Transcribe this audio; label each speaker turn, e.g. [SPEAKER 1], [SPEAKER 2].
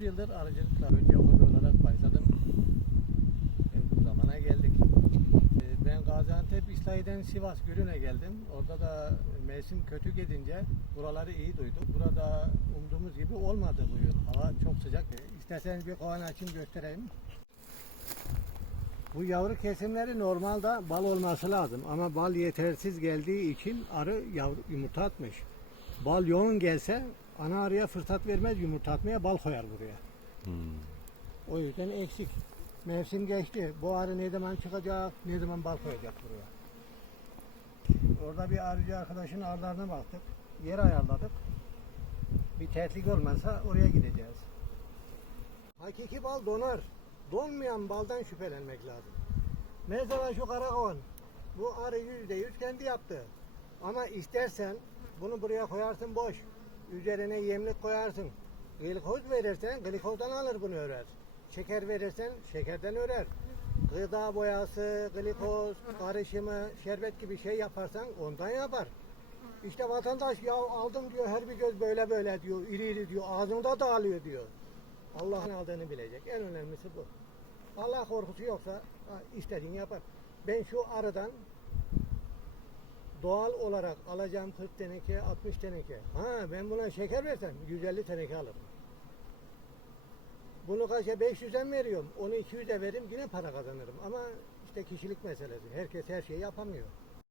[SPEAKER 1] yıldır arıcılıkla önce hobi olarak başladım. E, bu zamana geldik. E, ben Gaziantep İslahi'den Sivas Gürün'e geldim. Orada da mevsim kötü gidince buraları iyi duyduk. Burada umduğumuz gibi olmadı bu yıl. Hava çok sıcak. E, İsterseniz bir kovan açayım göstereyim. Bu yavru kesimleri normalde bal olması lazım ama bal yetersiz geldiği için arı yavru yumurta atmış. Bal yoğun gelse ana arıya fırsat vermez yumurta atmaya bal koyar buraya. O yüzden eksik. Mevsim geçti. Bu arı ne zaman çıkacak, ne zaman bal koyacak buraya. Orada bir arıcı arkadaşın arılarına baktık. Yer ayarladık. Bir tertlik olmazsa oraya gideceğiz. Hakiki bal donar. Donmayan baldan şüphelenmek lazım. Mesela şu karakovan. Bu arı yüzde yüz kendi yaptı. Ama istersen bunu buraya koyarsın boş. Üzerine yemlik koyarsın. Glikoz verirsen glikozdan alır bunu örer. Şeker verirsen şekerden örer. Gıda boyası, glikoz, karışımı, şerbet gibi şey yaparsan ondan yapar. İşte vatandaş ya aldım diyor her bir göz böyle böyle diyor, iri iri diyor, ağzında dağılıyor diyor. Allah'ın aldığını bilecek. En önemlisi bu. Allah korkusu yoksa istediğini yapar. Ben şu arıdan doğal olarak alacağım 40 teneke, 60 teneke. Ha ben buna şeker versem 150 teneke alırım. Bunu kaça 500'den veriyorum. Onu 200'e veririm yine para kazanırım. Ama işte kişilik meselesi. Herkes her şeyi yapamıyor.